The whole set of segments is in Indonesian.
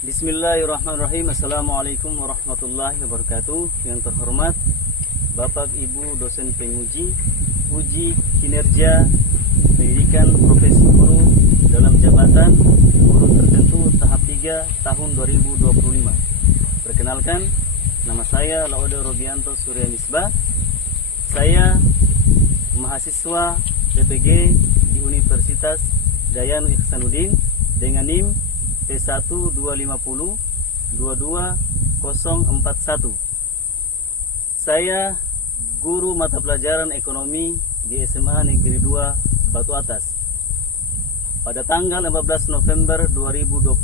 Bismillahirrahmanirrahim. Assalamualaikum warahmatullahi wabarakatuh. Yang terhormat Bapak Ibu dosen penguji uji kinerja pendidikan profesi guru dalam jabatan guru tertentu tahap 3 tahun 2025. Perkenalkan, nama saya Laude Robianto Surya Misbah. Saya mahasiswa PPG di Universitas Dayanu Ihsanuddin dengan NIM T1-250-22041. Saya guru mata pelajaran ekonomi di SMA Negeri 2 Batu Atas. Pada tanggal 14 November 2025,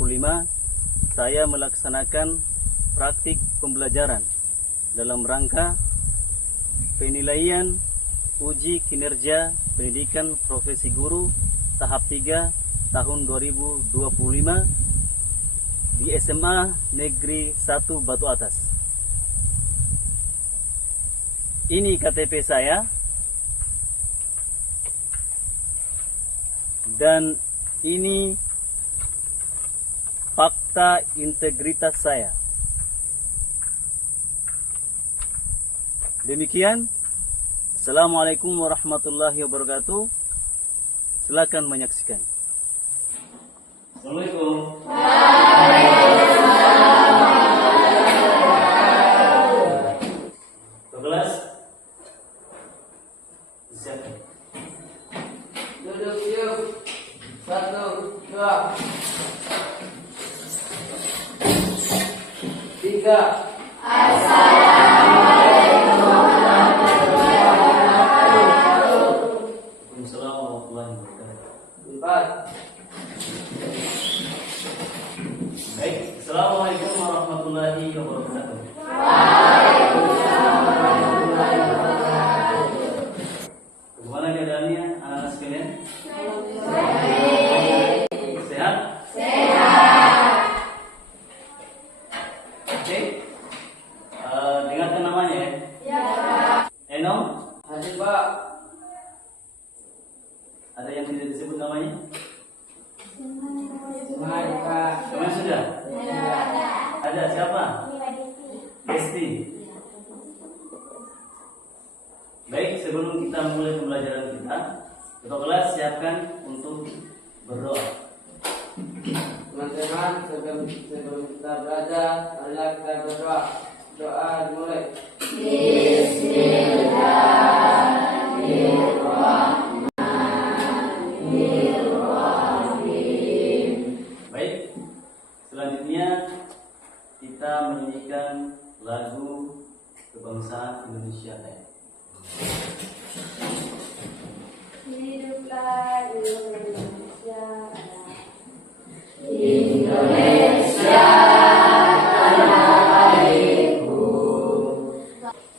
saya melaksanakan praktik pembelajaran dalam rangka penilaian uji kinerja pendidikan profesi guru tahap 3 tahun 2025 di SMA Negeri 1 Batu Atas. Ini KTP saya dan ini fakta integritas saya. Demikian. Assalamualaikum warahmatullahi wabarakatuh. Silakan menyaksikan. Assalamualaikum. Ke kelas. Siap. Duduk yuk. 1, 2, 3. Assalamualaikum warahmatullahi wabarakatuh. 4. Baik, Assalamualaikum warahmatullahi wabarakatuh. Bagaimana keadaannya anak-anak sekalian? Sehat? Sehat. Oke. Dengarkan namanya ya? Ya. Eno? Hadir Pak. Ada yang tidak disebut namanya? Mari Pak. Teman sudah? Ya. Ada siapa? Desti. Baik, sebelum kita mulai pembelajaran kita, ketua kelas siapkan untuk berdoa. Teman-teman, sebelum kita belajar, marilah kita berdoa. Doa dimulai. Baik, selanjutnya kita menyanyikan lagu kebangsaan Indonesia Raya. Hiduplah Indonesia. Indonesia tanah airku.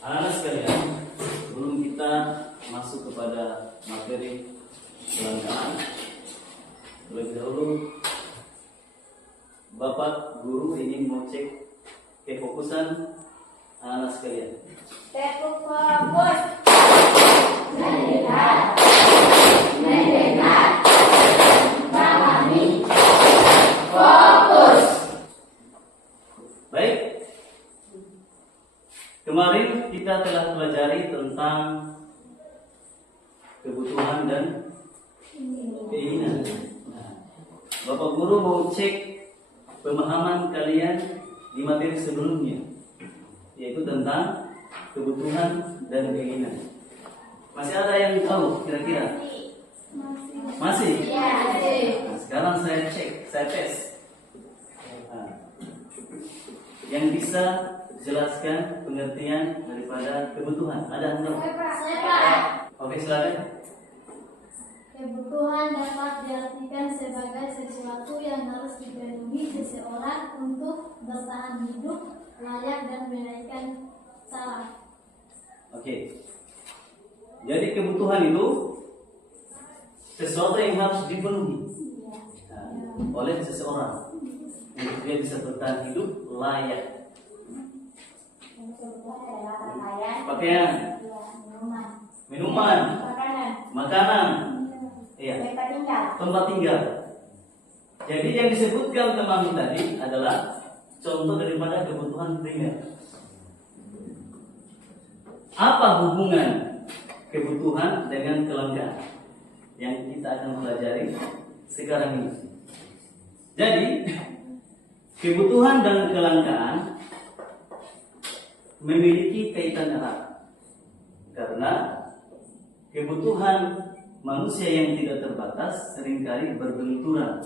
Anak-anak sekalian, sebelum kita masuk kepada materi kelangkaan, terlebih dahulu Bapak Guru ingin mengecek kefokusan anak-anak sekalian. Fokus. Melihat, mendengar, memahami. Fokus. Baik. Kemarin kita telah pelajari tentang kebutuhan dan keinginan. Nah, Bapak Guru mau cek pemahaman kalian di materi sebelumnya, yaitu tentang kebutuhan dan keinginan. Masih ada yang tahu kira-kira? Masih? Nah, sekarang saya cek, saya tes. Nah, yang bisa jelaskan pengertian daripada kebutuhan ada enggak? Oke, silakan. Kebutuhan dapat diartikan sebagai sesuatu yang harus dipenuhi seseorang untuk bertahan hidup, layak dan menaikkan taraf. Oke. Jadi kebutuhan itu sesuatu yang harus dipenuhi oleh seseorang untuk dia bisa bertahan hidup layak. Pakaian, minuman, makanan, iya, tempat tinggal. Jadi yang disebutkan teman tadi adalah contoh daripada kebutuhan primer. Apa hubungan kebutuhan dengan kelangkaan yang kita akan pelajari sekarang ini? Jadi kebutuhan dan kelangkaan memiliki kaitan erat karena kebutuhan manusia yang tidak terbatas seringkali berbenturan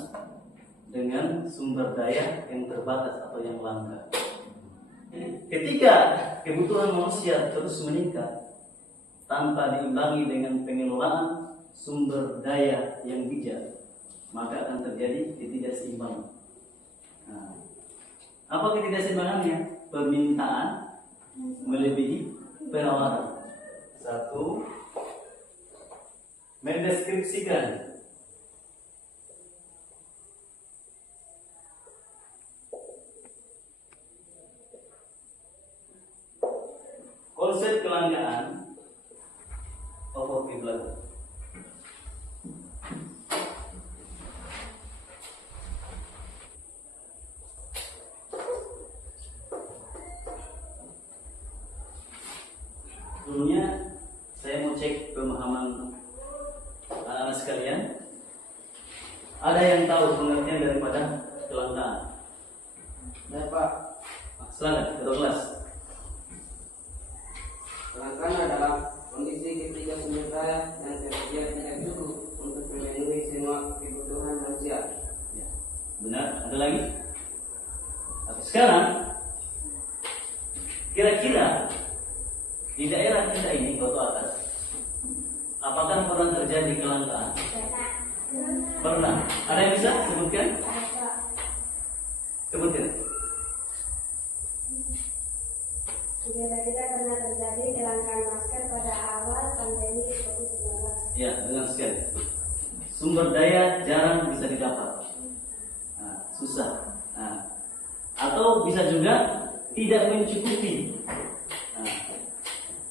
dengan sumber daya yang terbatas atau yang langka. Ketika kebutuhan manusia terus meningkat tanpa diimbangi dengan pengelolaan sumber daya yang bijak, maka akan terjadi ketidakseimbangan. Nah, apa ketidakseimbangannya? Permintaan melebihi penawaran. Satu, mendeskripsikan konsep kelangkaan oversupply. Sebelumnya saya mau cek pemahaman anak-anak sekalian. Ada yang tahu pengertian daripada kelangkaan? Ya Pak, Silakan, ketua kelas. kelangkaan adalah kondisi ketika sumber daya yang tersedia tidak cukup untuk memenuhi semua kebutuhan manusia. Ya, benar. Ada lagi? Tapi sekarang, kira-kira di daerah kita ini, Batu Atas, apakah pernah terjadi kelangkaan? Pernah. Ada yang bisa sebutkan? Sebutkan. Di daerah kita pernah terjadi kelangkaan masker pada awal pandemi COVID-19. Ya, benar sekali. Sumber daya jarang bisa didapat. Nah, susah. Nah, atau bisa juga tidak mencukupi. Nah,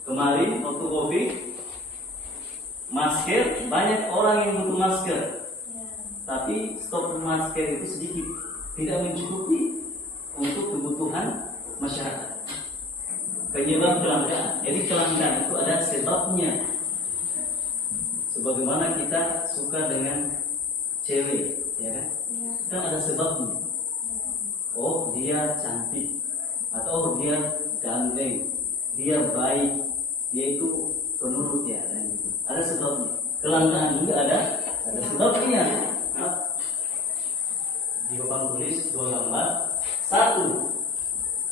kemarin waktu COVID, masker, banyak orang yang butuh masker, tapi stok masker itu sedikit, tidak mencukupi untuk kebutuhan masyarakat. Penyebab kelangkaan. Jadi kelangkaan itu ada sebabnya. Sebagaimana kita suka dengan cewek, ya kan? Kan ada sebabnya. Oh, dia cantik, atau dia ganteng, dia baik, dia itu penurut ya, dan gitu. Ada sebabnya. Kelangkaan juga ada sebabnya. Nah, di papan tulis dua gambar. Satu,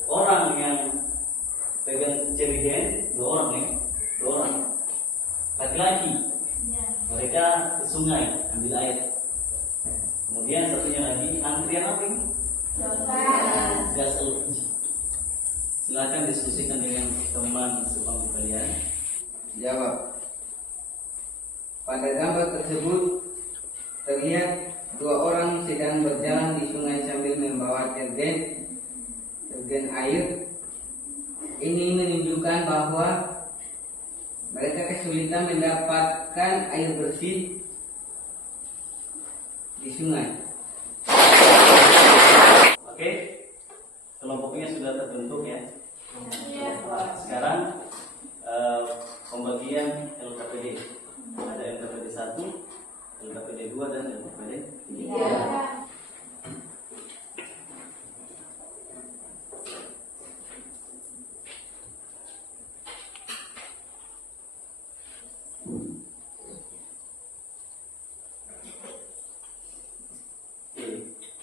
orang yang pegang cerigen, dua orang laki-laki. Mereka ke sungai ambil air. Kemudian satunya lagi antrian apa ini? Gas LPG. Silakan diskusikan dengan teman sebangku kalian. Jawab. Pada gambar tersebut terlihat dua orang sedang berjalan di sungai sambil membawa tergen air. Ini menunjukkan bahwa mereka kesulitan mendapatkan air bersih di sungai. Oke, kelompoknya sudah terbentuk ya. Sekarang pembagian LKPD. Ada LKPD 1, LKPD 2 dan LKPD 3.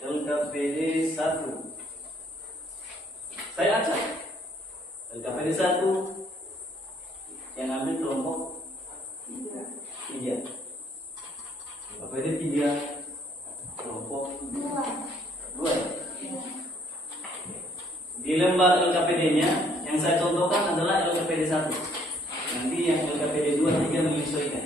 LKPD 1. Saya acak. LKPD 1 yang ambil kelompok 3. LKPD 3 kelompok 2. Di lembar LKPD-nya yang saya contohkan adalah LKPD 1. Nanti yang LKPD 2 3 menyesuaikan.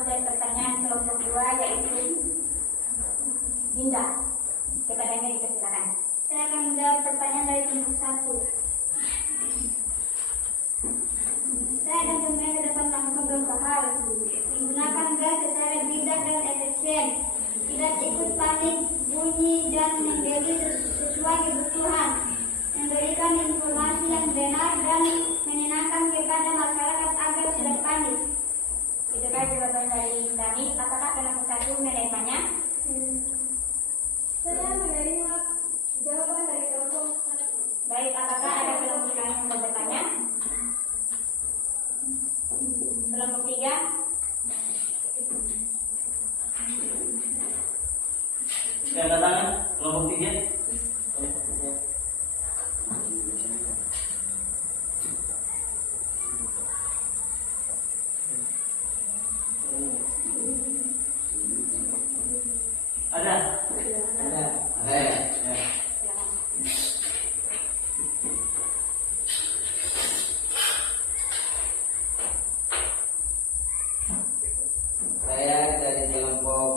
materi pertanyaan kelompok 2 yaitu Dinda. Kepadanya dipersilakan. Saya akan menjawab pertanyaan dari kelompok 1. Saya akan memulai ke depan melakukan beberapa hal. Menggunakan gas secara bijak dan efisien. Tidak ikut panik, bunyi, dan membeli sesuai kebutuhan. Memberikan informasi yang benar dan menyenangkan kepada masyarakat agar tidak panik. Itulah jawaban dari kami. Apakah kelompok 1 menerimanya? Saya menerima jawaban dari kelompok 1. Baik, apakah ada kelompok lain yang mau bertanya? Kelompok 3. Saya angkat tangan, kelompok 3. Ada? Ada. Ya. Saya dari kelompok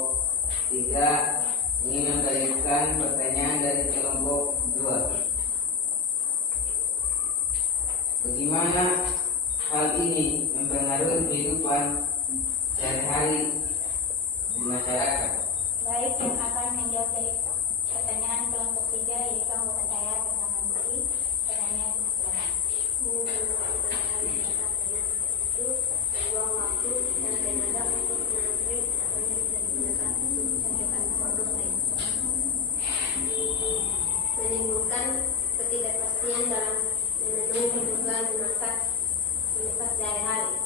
3 ingin memberikan pertanyaan dari kelompok 2. Bagaimana hal ini mempengaruhi kehidupan sehari-hari di masyarakat? Baik, yang akan menjawab dari pertanyaan kelompok 3 yaitu anggota saya bernama Nuri. Pertanyaan silakan. Buang waktu dan tenaga untuk mengantri atau bisa digunakan untuk pencetakan produk lain. Menimbulkan ketidakpastian dalam memenuhi kebutuhan memasak sehari-hari.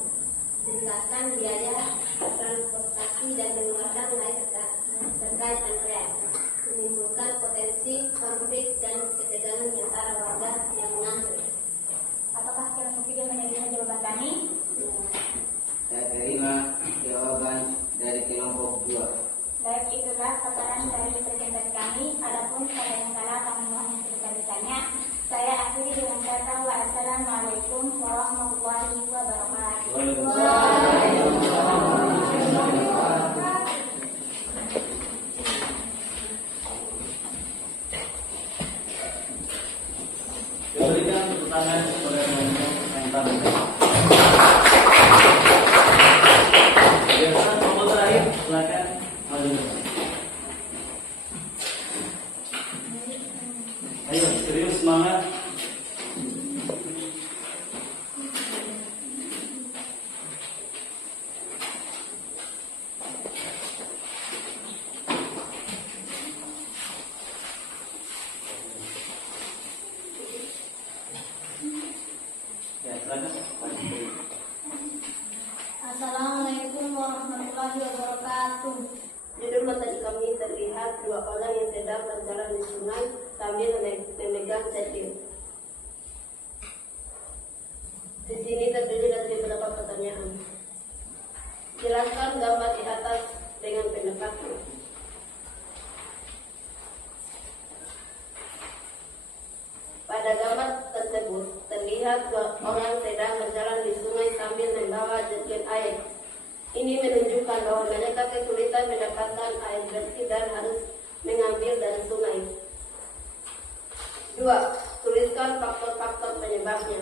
Meningkatkan biaya transportasi dan mengeluarkan lain terkait antrean. Menimbulkan potensi konflik dan ketegangan di antara warga yang mengantri. Apakah kelompok 3 menerima jawaban kami? Saya terima jawaban dari kelompok 2. Baik, itulah paparan dari presentasi kami. Adapun pada yang salah kami mohon yang sebesar-besarnya. Saya akhiri dengan kata wassalamualaikum warahmatullahi wabarakatuh. Berikan tepuk tangan kepada kelompok yang tadi. Biarkan kelompok terakhir, silakan maju. Ayo, serius, semangat. Ya, silakan. Assalamualaikum warahmatullahi wabarakatuh. Judul materi kami terlihat dua orang yang sedang berjalan di sungai sambil memegang setir. Di sini terdiri dari beberapa pertanyaan. Jelaskan gambar di atas dengan pendekatan. Pada gambar tersebut terlihat dua orang sedang berjalan di sungai sambil membawa jerigen air. Ini menunjukkan bahwa mereka kesulitan mendapatkan air bersih dan harus mengambil dari sungai. 2. Tuliskan faktor-faktor penyebabnya,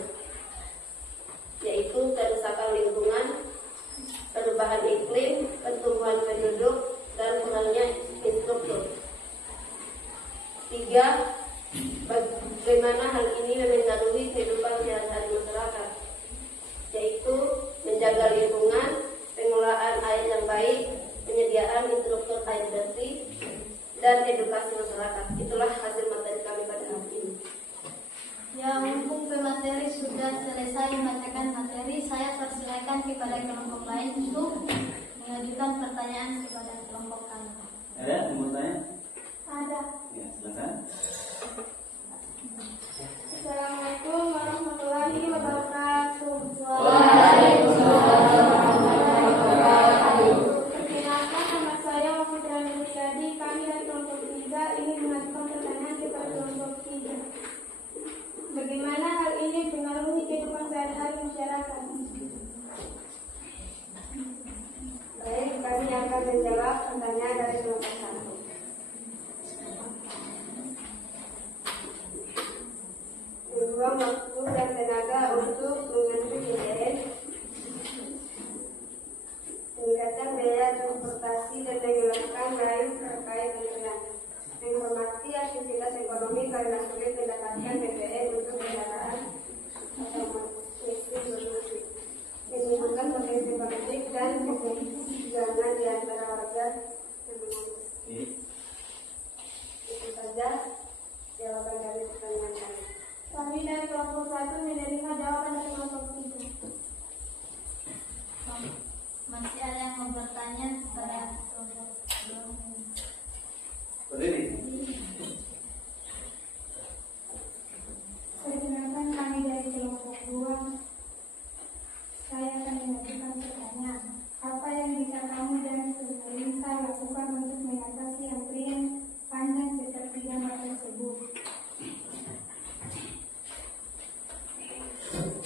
yaitu kerusakan lingkungan, perubahan iklim, pertumbuhan penduduk, dan kurangnya infrastruktur. 3. Bagaimana hal ini mempengaruhi kehidupan sehari-hari masyarakat, yaitu menjaga lingkungan, pengelolaan air yang baik, penyediaan infrastruktur air bersih, dan edukasi masyarakat. Itulah hasil materi kami pada hari ini. Ya, mumpung pemateri sudah selesai membacakan materi, saya persilakan kepada kelompok lain untuk mengajukan pertanyaan kepada kelompok kami. Ada yang mau tanya? Ada. Ya, silakan. Assalamualaikum warahmatullahi wabarakatuh. Perkenalkan, nama saya Wafidra Nursyadi. Kami dari kelompok 3 ingin mengajukan pertanyaan kepada kelompok 3. Bagaimana hal ini mempengaruhi kehidupan sehari-hari masyarakat? Baik, menjawab pertanyaan dari kelompok 1. Membuang waktu dan tenaga untuk mengantri BBM, meningkatkan biaya transportasi dan menghilangkan lain terkait dengan menghormati aktivitas ekonomi karena sulit mendapatkan BBM untuk kendaraan otomatis, menimbulkan potensi konflik dan kesenjangan di antara warga yang mengungsi. Itu saja jawaban dari pertanyaan kami. Kami dari kelompok 1 menerima jawaban dari kelompok 3. Masih ada yang mau bertanya kepada kelompok 2? Berdiri. Perkenalkan, kami dari kelompok 2. Saya akan mengajukan pertanyaan. Apa yang bisa kamu dan pemerintah lakukan untuk mengatasi antrian panjang seperti gambar tersebut?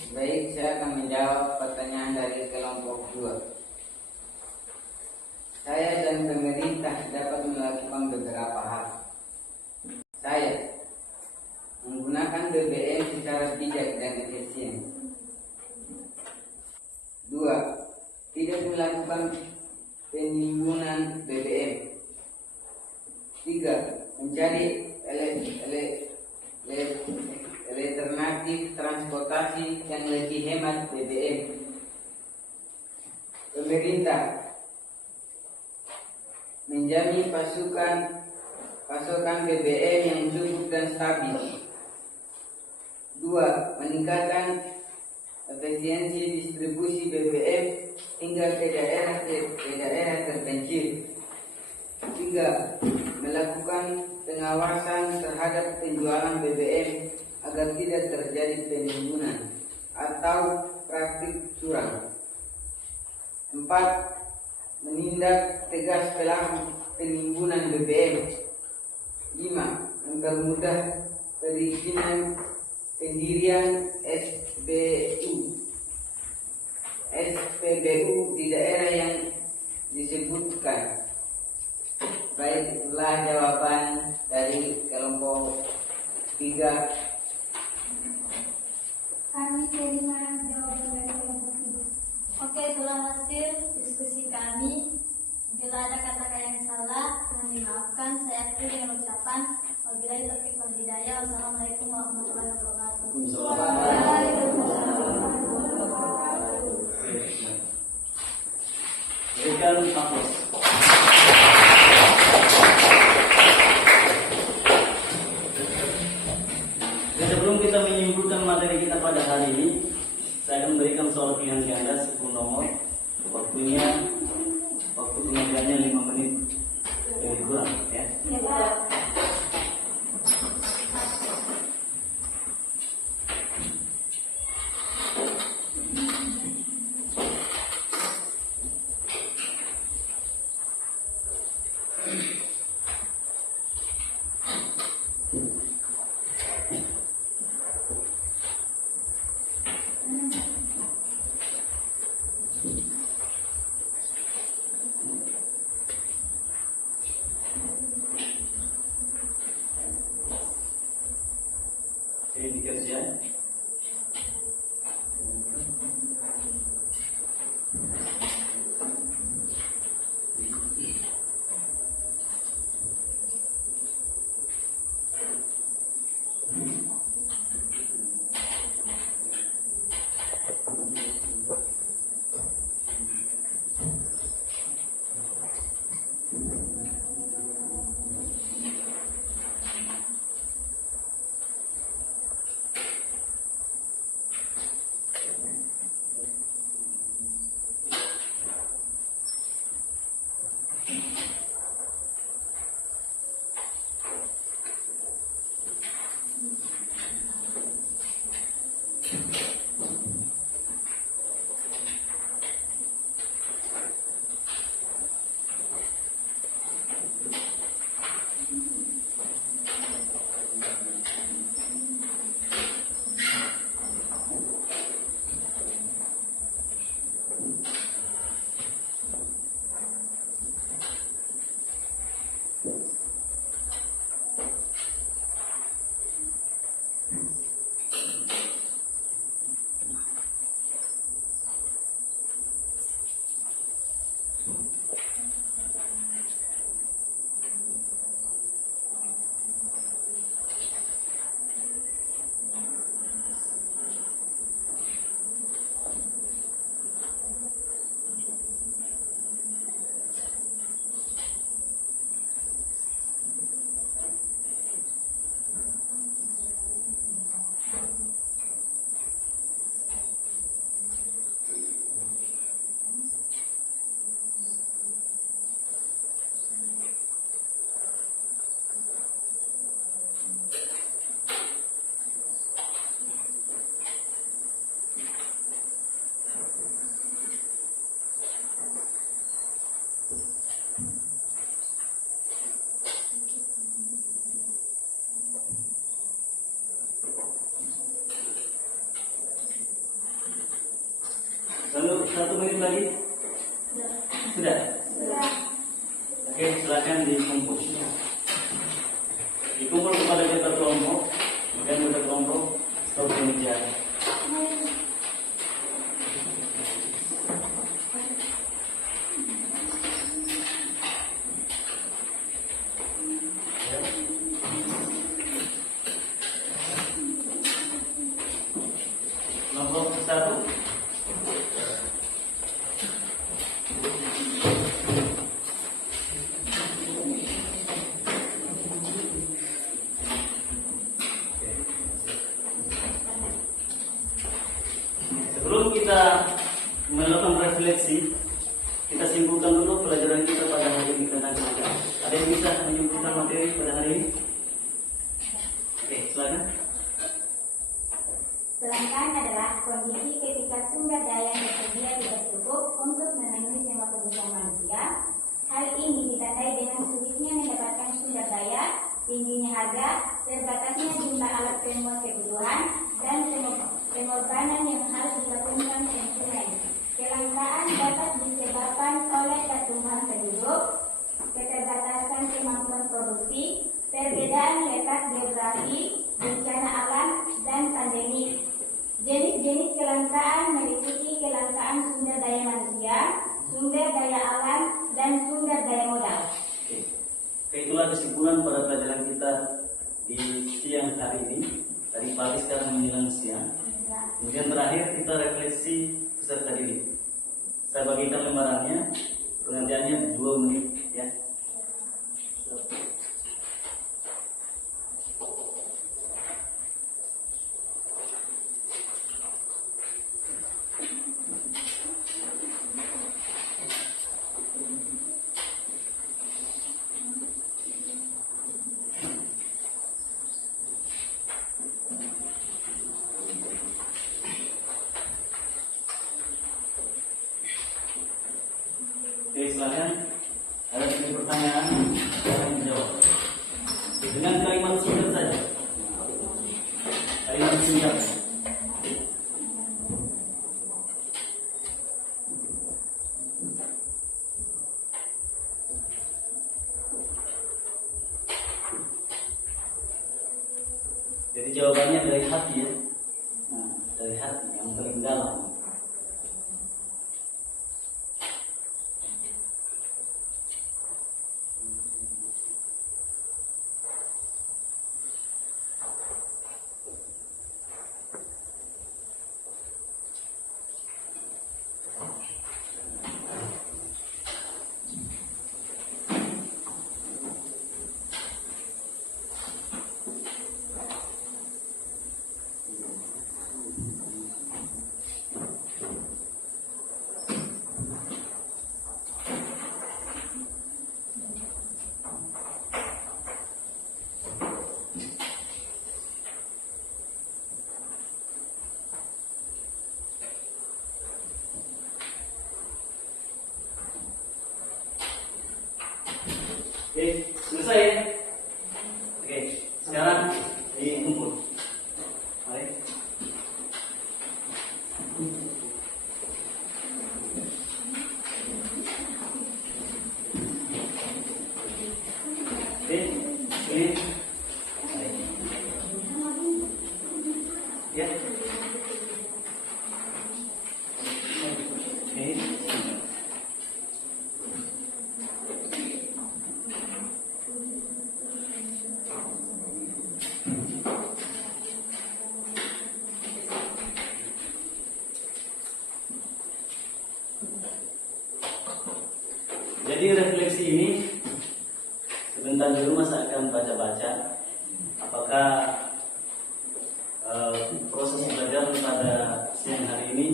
Baik, saya akan menjawab pertanyaan dari kelompok 2. Saya dan pemerintah dapat melakukan beberapa hal. Saya menggunakan BBM secara bijak dan efisien. 2. Tidak melakukan penimbunan BBM. 3. Mencari alternatif transportasi yang lebih hemat BBM. Pemerintah menjamin pasokan BBM yang cukup dan stabil. 2. Meningkatkan efisiensi distribusi BBM hingga ke daerah terpencil. 3. Melakukan pengawasan terhadap penjualan BBM agar tidak terjadi penimbunan atau praktik curang. 4. Menindak tegas pelaku penimbunan BBM. 5. Mempermudah perizinan pendirian SPBU di daerah yang disebutkan. Baik, itulah jawaban dari kelompok 3. Kami terima jawaban dari kelompok 3. Oke, itulah hasil diskusi kami. Bila ada kata-kata yang salah, mohon dimaafkan. Saya akhiri dengan ucapan wabillahi taufiq wal hidayah. Wassalamualaikum warahmatullahi wabarakatuh. Berikan aplaus. Sebelum kita menyimpulkan materi kita pada hari ini, saya akan berikan soal pilihan ganda 10 nomor. Waktu pengerjaannya 5 menit lebih kurang, ya. Ini dikerjakan. silakan dikumpul. Dikumpul kepada kita kelompok, dan kita kelompok stop meja. Kelompok 1. Sebelum kita melakukan refleksi, kita simpulkan dulu pelajaran kita pada hari ini tentang keluarga. Ada yang bisa menyimpulkan materi pada hari ini? Oke, silakan. Kelangkaan adalah kondisi ketika sumber daya yang tersedia tidak cukup untuk memenuhi semua kebutuhan manusia. Hal ini ditandai dengan sulitnya mendapatkan sumber daya, tingginya harga, terbatasnya jumlah alat pemenuhi kebutuhan, dan pengorbanan yang harus dilakukan konsumen. Kelangkaan dapat disebabkan oleh pertumbuhan penduduk, keterbatasan kemampuan produksi, perbedaan letak geografi, bencana alam, dan pandemi. Jenis-jenis kelangkaan meliputi kelangkaan sumber daya manusia, sumber daya alam, dan sumber daya modal. Oke, itulah kesimpulan pada pelajaran kita di siang hari ini. Tadi pagi sekarang menjelang siang. Kemudian terakhir kita refleksi peserta diri. Saya bagikan lembarannya, pengertiannya 2 menit ya. Oke, silakan. Ada pertanyaan, silakan menjawab. Dengan kalimat singkat saja. Kalimat singkat. Jadi jawabannya dari hati ya. Nah, dari hati yang paling dalam. Oke, selesai ya? Oke, sekarang dikumpul. Mari. Oke, ini. Ya. Oke. Jadi refleksi ini sebentar di rumah saya akan baca-baca apakah proses belajar pada siang hari ini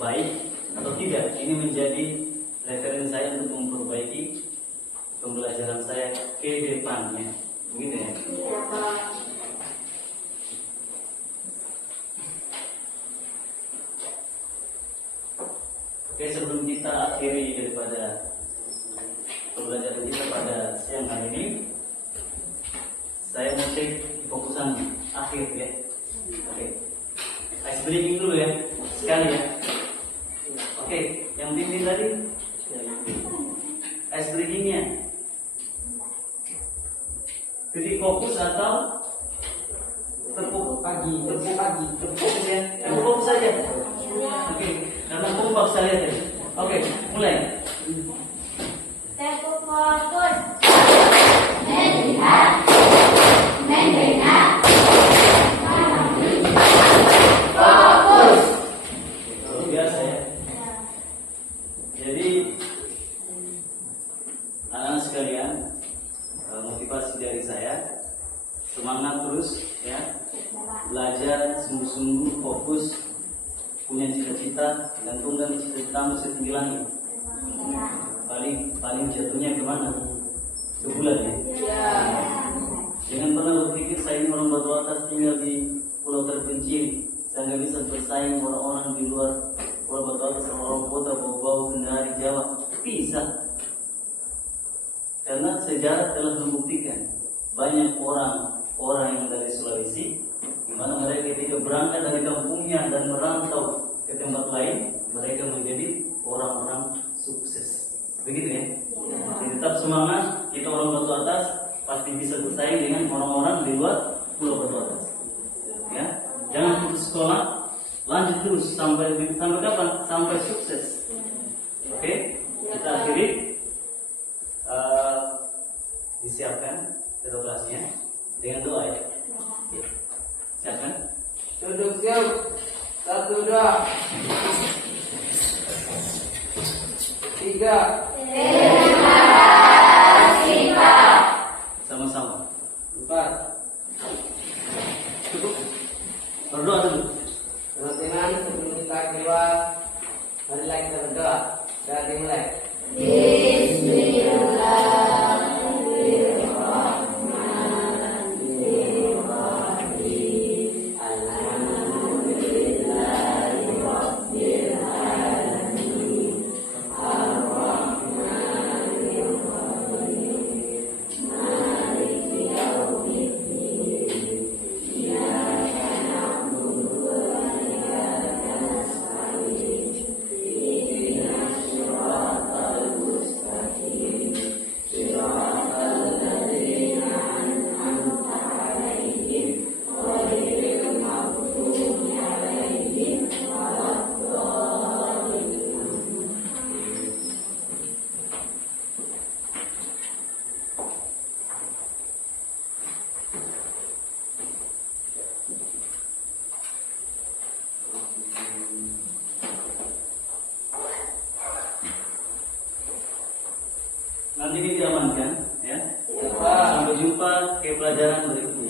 baik atau tidak. Ini menjadi referensi saya untuk memperbaiki pembelajaran saya ke depannya. Begitu ya? Oke, sebelum kita akhiri daripada pembelajaran kita pada siang hari ini, saya mau cek fokusan akhir ya. Oke, ice breaking dulu ya, sekali ya. Oke, yang tim tadi ice breakingnya Titik fokus atau terfokus terfokus ya, terfokus saja. Oke, karena kompak saya lihat ya. Oke, mulai. Terfokus. Luar biasa ya. Jadi anak-anak sekalian, motivasi dari saya, semangat terus ya, belajar sungguh-sungguh, fokus, punya cita-cita, gantungkan cita-citamu setinggi langit. Paling jatuhnya kemana? Ke bulan ya. Jangan pernah berpikir saya ini orang batu atas tinggal di pulau terpencil, saya nggak bisa bersaing orang-orang di luar pulau batu atas, orang kota bau-bau Kendari Jawa. Bisa, karena sejarah telah membuktikan banyak orang yang dari Sulawesi, di mana mereka ketika berangkat dari kampungnya dan merantau ke tempat lain, mereka menjadi orang-orang sukses. Begitu ya? Jadi tetap semangat, kita orang batu atas pasti bisa bersaing dengan orang-orang di luar pulau batu atas. Ya, jangan putus sekolah, lanjut terus sampai kapan? Sampai sukses. Oke, kita akhiri. Disiapkan kelasnya dengan doa ya. Siapkan. Duduk siap. 1, 2, 3. Sama-sama. 4. Cukup. Berdoa dulu. Teman-teman, sebelum kita keluar, marilah kita berdoa. Sudah dimulai. Nanti ini diamankan ya. Sampai jumpa ke pelajaran berikutnya.